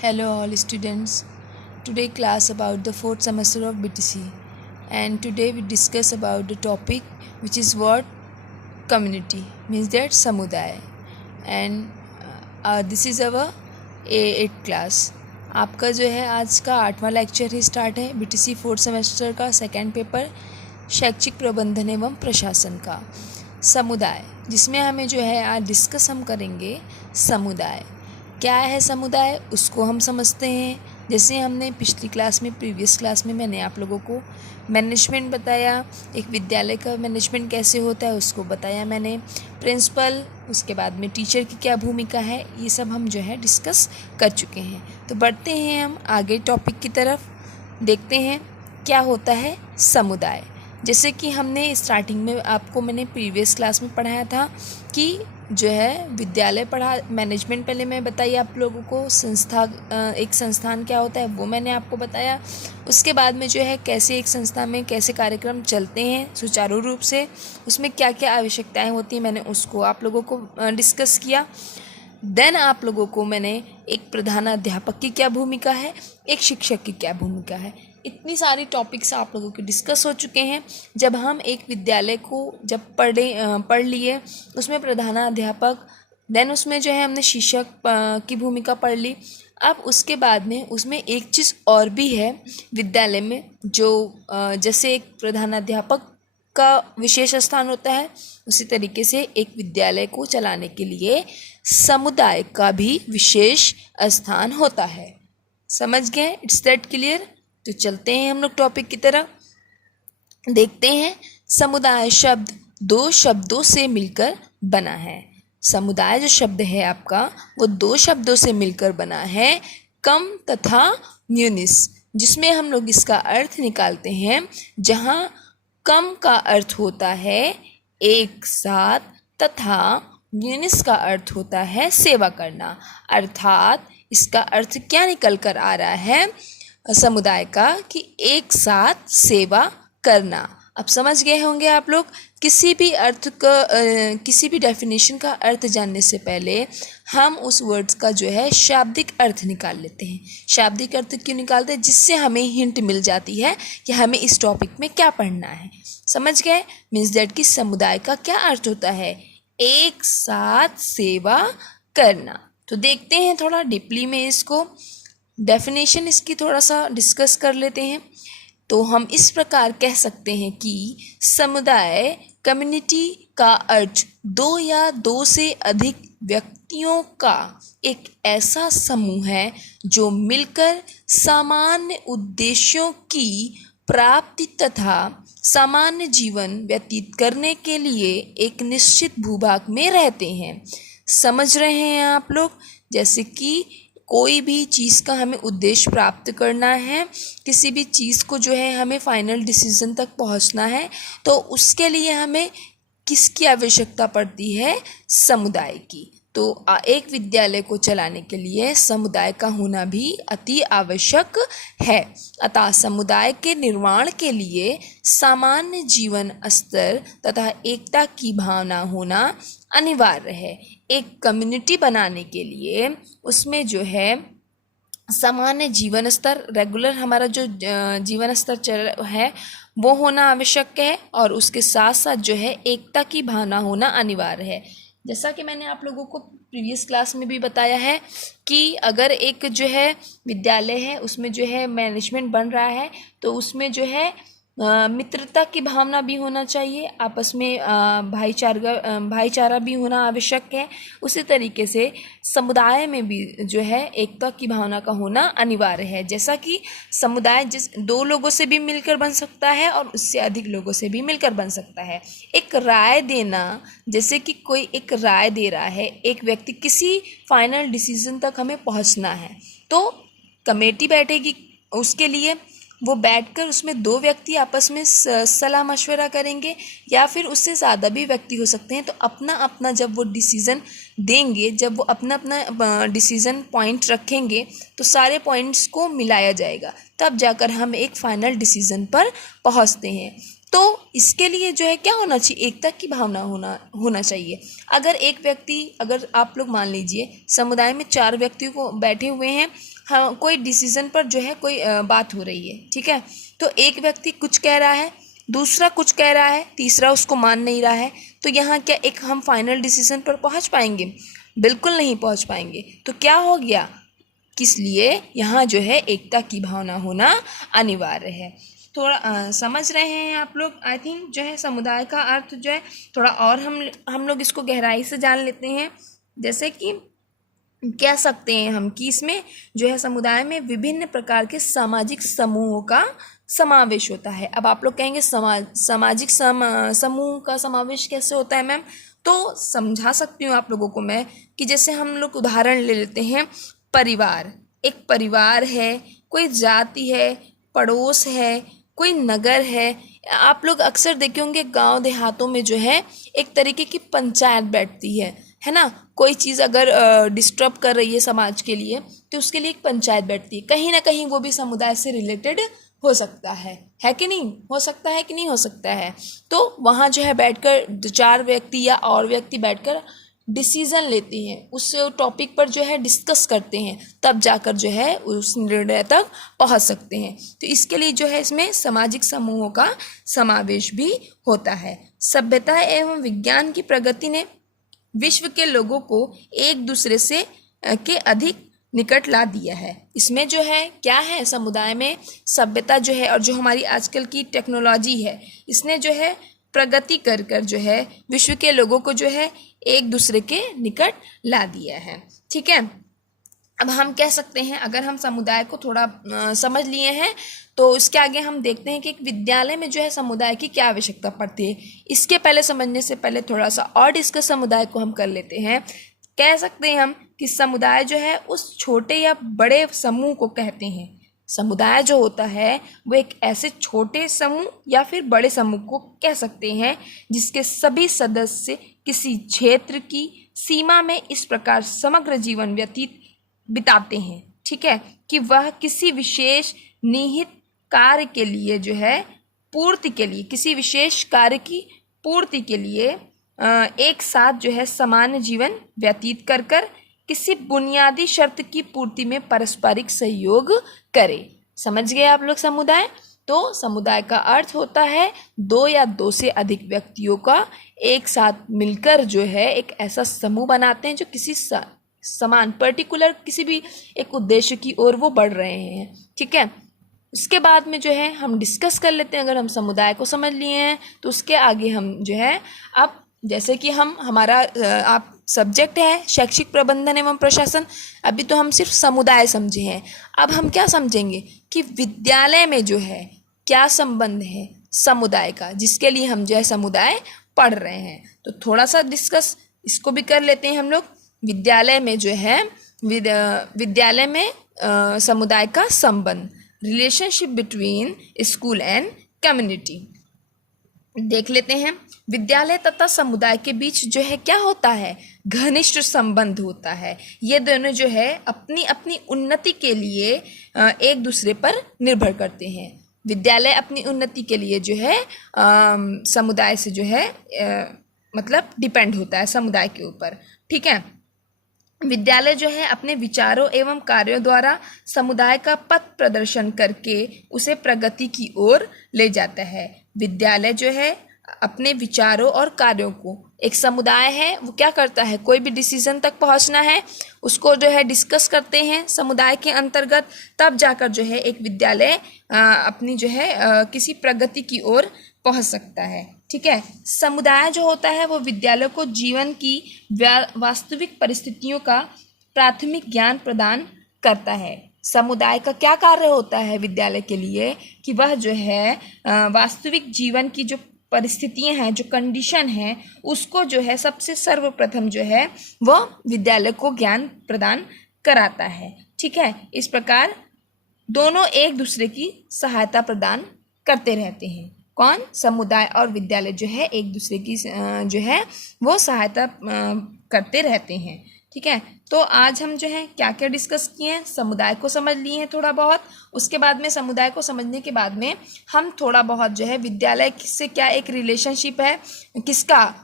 Hello all students. Today class about the fourth semester of BTC, and today we discuss about the topic which is what community means, that samudaya, and this is our A8 class. आपका जो है आज का 8वां lecture ही start है BTC fourth semester का second paper शैक्षिक प्रबंधन एवं प्रशासन का समुदाय, जिसमें हमें जो है आज डिस्कस हम करेंगे समुदाय क्या है। समुदाय उसको हम समझते हैं, जैसे हमने पिछली क्लास में प्रीवियस क्लास में मैंने आप लोगों को मैनेजमेंट बताया, एक विद्यालय का मैनेजमेंट कैसे होता है उसको बताया मैंने, प्रिंसिपल, उसके बाद में टीचर की क्या भूमिका है, ये सब हम जो है डिस्कस कर चुके हैं। तो बढ़ते हैं हम आगे टॉपिक की तरफ, देखते हैं क्या होता है समुदाय। जैसे कि हमने स्टार्टिंग में आपको मैंने प्रीवियस क्लास में पढ़ाया था कि जो है विद्यालय पढ़ा, मैनेजमेंट पहले मैं बताई आप लोगों को, एक संस्थान क्या होता है वो मैंने आपको बताया। उसके बाद में जो है कैसे एक संस्था में कैसे कार्यक्रम चलते हैं सुचारू रूप से, उसमें क्या क्या आवश्यकताएं होती हैं, मैंने उसको आप लोगों को डिस्कस किया। देन आप लोगों को मैंने एक प्रधानाध्यापक की क्या भूमिका है, एक शिक्षक की क्या भूमिका है, इतनी सारी टॉपिक्स आप लोगों के डिस्कस हो चुके हैं। जब हम एक विद्यालय को जब पढ़ लिए, उसमें प्रधानाध्यापक, देन उसमें जो है हमने शिक्षक की भूमिका पढ़ ली। अब उसके बाद में उसमें एक चीज़ और भी है विद्यालय में, जो जैसे एक प्रधानाध्यापक का विशेष स्थान होता है, उसी तरीके से एक विद्यालय को चलाने के लिए समुदाय का भी विशेष स्थान होता है। समझ गए? It's that clear? तो चलते हैं हम लोग टॉपिक की तरफ, देखते हैं। समुदाय शब्द दो शब्दों से मिलकर बना है। समुदाय जो शब्द है आपका वो दो शब्दों से मिलकर बना है, कम तथा न्यूनिस, जिसमें हम लोग इसका अर्थ निकालते हैं। जहाँ कम का अर्थ होता है एक साथ तथा न्यूनिस का अर्थ होता है सेवा करना, अर्थात इसका अर्थ क्या निकल कर आ रहा है समुदाय का कि एक साथ सेवा करना। अब समझ गए होंगे आप लोग। किसी भी अर्थ का किसी भी डेफिनेशन का अर्थ जानने से पहले हम उस वर्ड्स का जो है शाब्दिक अर्थ निकाल लेते हैं। शाब्दिक अर्थ क्यों निकालते हैं? जिससे हमें हिंट मिल जाती है कि हमें इस टॉपिक में क्या पढ़ना है। समझ गए? मीन्स दैट कि समुदाय का क्या अर्थ होता है, एक साथ सेवा करना। तो देखते हैं थोड़ा डीपली में इसको, डेफिनेशन इसकी थोड़ा सा डिस्कस कर लेते हैं। तो हम इस प्रकार कह सकते हैं कि समुदाय कम्युनिटी का अर्थ दो या दो से अधिक व्यक्तियों का एक ऐसा समूह है जो मिलकर सामान्य उद्देश्यों की प्राप्ति तथा सामान्य जीवन व्यतीत करने के लिए एक निश्चित भूभाग में रहते हैं। समझ रहे हैं आप लोग? जैसे कि कोई भी चीज़ का हमें उद्देश्य प्राप्त करना है, किसी भी चीज़ को जो है हमें फाइनल डिसीजन तक पहुंचना है, तो उसके लिए हमें किसकी आवश्यकता पड़ती है? समुदाय की। तो एक विद्यालय को चलाने के लिए समुदाय का होना भी अति आवश्यक है। अतः समुदाय के निर्माण के लिए सामान्य जीवन स्तर तथा एकता की भावना होना अनिवार्य है। एक कम्युनिटी बनाने के लिए उसमें जो है सामान्य जीवन स्तर, रेगुलर हमारा जो जीवन स्तर है वो होना आवश्यक है, और उसके साथ साथ जो है एकता की भावना होना अनिवार्य है। जैसा कि मैंने आप लोगों को प्रीवियस क्लास में भी बताया है कि अगर एक जो है विद्यालय है उसमें जो है मैनेजमेंट बन रहा है, तो उसमें जो है मित्रता की भावना भी होना चाहिए, आपस में भाईचारा भी होना आवश्यक है। उसी तरीके से समुदाय में भी जो है एकता की भावना का होना अनिवार्य है। जैसा कि समुदाय जिस दो लोगों से भी मिलकर बन सकता है और उससे अधिक लोगों से भी मिलकर बन सकता है। एक राय देना, जैसे कि कोई एक राय दे रहा है, एक व्यक्ति किसी फाइनल डिसीजन तक हमें पहुंचना है, तो कमेटी बैठेगी, उसके लिए वो बैठकर उसमें दो व्यक्ति आपस में सलाह मशवरा करेंगे, या फिर उससे ज़्यादा भी व्यक्ति हो सकते हैं। तो अपना अपना जब वो डिसीज़न देंगे, जब वो अपना अपना डिसीज़न पॉइंट रखेंगे, तो सारे पॉइंट्स को मिलाया जाएगा, तब जाकर हम एक फाइनल डिसीज़न पर पहुंचते हैं। तो इसके लिए जो है क्या होना चाहिए? एकता की भावना होना चाहिए। अगर एक व्यक्ति, अगर आप लोग मान लीजिए समुदाय में 4 व्यक्ति को बैठे हुए हैं, हाँ कोई डिसीजन पर जो है कोई बात हो रही है, ठीक है। तो एक व्यक्ति कुछ कह रहा है, दूसरा कुछ कह रहा है, तीसरा उसको मान नहीं रहा है, तो यहाँ क्या एक हम फाइनल डिसीजन पर पहुँच पाएंगे? बिल्कुल नहीं पहुँच पाएंगे। तो क्या हो गया, किस लिए यहाँ जो है एकता की भावना होना अनिवार्य है। थोड़ा समझ रहे हैं आप लोग? आई थिंक जो है समुदाय का अर्थ जो है थोड़ा और हम लोग इसको गहराई से जान लेते हैं। जैसे कि कह सकते हैं हम कि इसमें जो है समुदाय में विभिन्न प्रकार के सामाजिक समूहों का समावेश होता है। अब आप लोग कहेंगे सामाजिक समूह का समावेश कैसे होता है मैम? तो समझा सकती हूँ आप लोगों को मैं कि जैसे हम लोग उदाहरण ले लेते हैं, परिवार, एक परिवार है, कोई जाति है, पड़ोस है, कोई नगर है। आप लोग अक्सर देखे होंगे गांव देहातों में जो है एक तरीके की पंचायत बैठती है ना। कोई चीज़ अगर डिस्टर्ब कर रही है समाज के लिए तो उसके लिए एक पंचायत बैठती है। कहीं ना कहीं वो भी समुदाय से रिलेटेड हो सकता है कि नहीं हो सकता है, कि नहीं हो सकता है। तो वहाँ जो है बैठकर 2-4 व्यक्ति या और व्यक्ति बैठकर डिसीज़न लेते हैं, उस टॉपिक पर जो है डिस्कस करते हैं, तब जाकर जो है उस निर्णय तक पहुंच सकते हैं। तो इसके लिए जो है इसमें सामाजिक समूहों का समावेश भी होता है। सभ्यता एवं विज्ञान की प्रगति ने विश्व के लोगों को एक दूसरे से के अधिक निकट ला दिया है। इसमें जो है क्या है, समुदाय में सभ्यता जो है और जो हमारी आजकल की टेक्नोलॉजी है, इसने जो है प्रगति कर कर जो है विश्व के लोगों को जो है एक दूसरे के निकट ला दिया है, ठीक है। अब हम कह सकते हैं, अगर हम समुदाय को थोड़ा समझ लिए हैं तो इसके आगे हम देखते हैं कि एक विद्यालय में जो है समुदाय की क्या आवश्यकता पड़ती है। इसके पहले समझने से पहले थोड़ा सा और डिस्कस समुदाय को हम कर लेते हैं। कह सकते हैं हम कि समुदाय जो है उस छोटे या बड़े समूह को कहते हैं। समुदाय जो होता है वो एक ऐसे छोटे समूह या फिर बड़े समूह को कह सकते हैं जिसके सभी सदस्य किसी क्षेत्र की सीमा में इस प्रकार समग्र जीवन व्यतीत बिताते हैं, ठीक है, कि वह किसी विशेष निहित कार्य के लिए जो है पूर्ति के लिए, किसी विशेष कार्य की पूर्ति के लिए एक साथ जो है समान जीवन व्यतीत कर कर किसी बुनियादी शर्त की पूर्ति में पारस्परिक सहयोग करे। समझ गए आप लोग समुदाय? तो समुदाय का अर्थ होता है 2 या 2 से अधिक व्यक्तियों का एक साथ मिलकर जो है एक ऐसा समूह बनाते हैं जो किसी समान पर्टिकुलर किसी भी एक उद्देश्य की ओर वो बढ़ रहे हैं, ठीक है। उसके बाद में जो है हम डिस्कस कर लेते हैं। अगर हम समुदाय को समझ लिए हैं तो उसके आगे हम जो है, अब जैसे कि हमारा आप सब्जेक्ट है शैक्षिक प्रबंधन एवं प्रशासन, अभी तो हम सिर्फ समुदाय समझे हैं। अब हम क्या समझेंगे कि विद्यालय में जो है क्या संबंध है समुदाय का, जिसके लिए हम जो है समुदाय पढ़ रहे हैं। तो थोड़ा सा डिस्कस इसको भी कर लेते हैं हम लोग। विद्यालय में जो है विद्यालय में समुदाय का संबंध, relationship between school and community देख लेते हैं। विद्यालय तथा समुदाय के बीच जो है क्या होता है, घनिष्ठ संबंध होता है। ये दोनों जो है अपनी अपनी उन्नति के लिए एक दूसरे पर निर्भर करते हैं। विद्यालय अपनी उन्नति के लिए जो है समुदाय से जो है मतलब डिपेंड होता है समुदाय के ऊपर, ठीक है। विद्यालय जो है अपने विचारों एवं कार्यों द्वारा समुदाय का पथ प्रदर्शन करके उसे प्रगति की ओर ले जाता है। विद्यालय जो है अपने विचारों और कार्यों को, एक समुदाय है वो क्या करता है, कोई भी डिसीजन तक पहुंचना है उसको जो है डिस्कस करते हैं समुदाय के अंतर्गत, तब जाकर जो है एक विद्यालय अपनी जो है किसी प्रगति की ओर पहुंच सकता है, ठीक है। समुदाय जो होता है वो विद्यालय को जीवन की वास्तविक परिस्थितियों का प्राथमिक ज्ञान प्रदान करता है। समुदाय का क्या कार्य होता है विद्यालय के लिए कि वह जो है वास्तविक जीवन की जो परिस्थितियां हैं, जो कंडीशन है, उसको जो है सबसे सर्वप्रथम जो है वह विद्यालय को ज्ञान प्रदान कराता है, ठीक है। इस प्रकार दोनों एक दूसरे की सहायता प्रदान करते रहते हैं। कौन? समुदाय और विद्यालय जो है एक दूसरे की जो है वो सहायता करते रहते हैं, ठीक है। तो आज हम जो है क्या क्या डिस्कस किए हैं, समुदाय को समझ लिए हैं थोड़ा बहुत। उसके बाद में समुदाय को समझने के बाद में हम थोड़ा बहुत जो है विद्यालय से क्या एक रिलेशनशिप है किसका,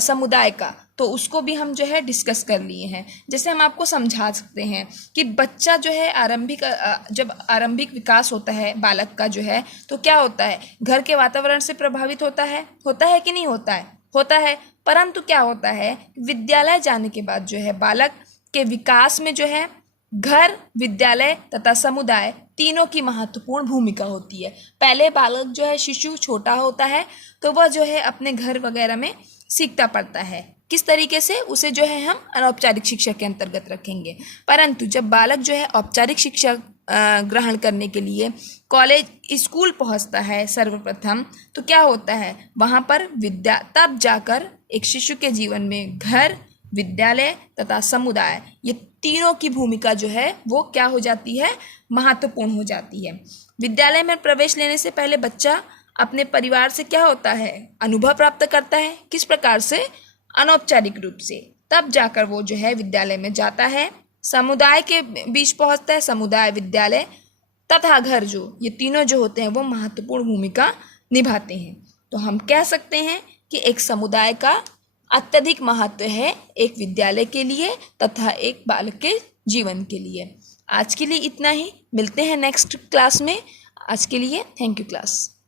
समुदाय का, तो उसको भी हम जो है डिस्कस कर लिए हैं। जैसे हम आपको समझा सकते हैं कि बच्चा जो है जब आरंभिक विकास होता है बालक का जो है, तो क्या होता है, घर के वातावरण से प्रभावित होता है कि नहीं होता है। परंतु क्या होता है, विद्यालय जाने के बाद जो है बालक के विकास में जो है घर, विद्यालय तथा समुदाय तीनों की महत्वपूर्ण भूमिका होती है। पहले बालक जो है शिशु छोटा होता है तो वह जो है अपने घर वगैरह में सीखता पड़ता है। किस तरीके से, उसे जो है हम अनौपचारिक शिक्षा के अंतर्गत रखेंगे। परंतु जब बालक जो है औपचारिक शिक्षा ग्रहण करने के लिए कॉलेज, स्कूल पहुंचता है सर्वप्रथम, तो क्या होता है, वहाँ पर तब जाकर एक शिशु के जीवन में घर, विद्यालय तथा समुदाय, ये तीनों की भूमिका जो है वो क्या हो जाती है, महत्वपूर्ण हो जाती है। विद्यालय में प्रवेश लेने से पहले बच्चा अपने परिवार से क्या होता है, अनुभव प्राप्त करता है। किस प्रकार से, अनौपचारिक रूप से। तब जाकर वो जो है विद्यालय में जाता है, समुदाय के बीच पहुंचता है, समुदाय, विद्यालय तथा घर, जो ये तीनों जो होते हैं वो महत्वपूर्ण भूमिका निभाते हैं। तो हम कह सकते हैं कि एक समुदाय का अत्यधिक महत्व है एक विद्यालय के लिए तथा एक बालक के जीवन के लिए। आज के लिए इतना ही, मिलते हैं नेक्स्ट क्लास में। आज के लिए थैंक यू क्लास।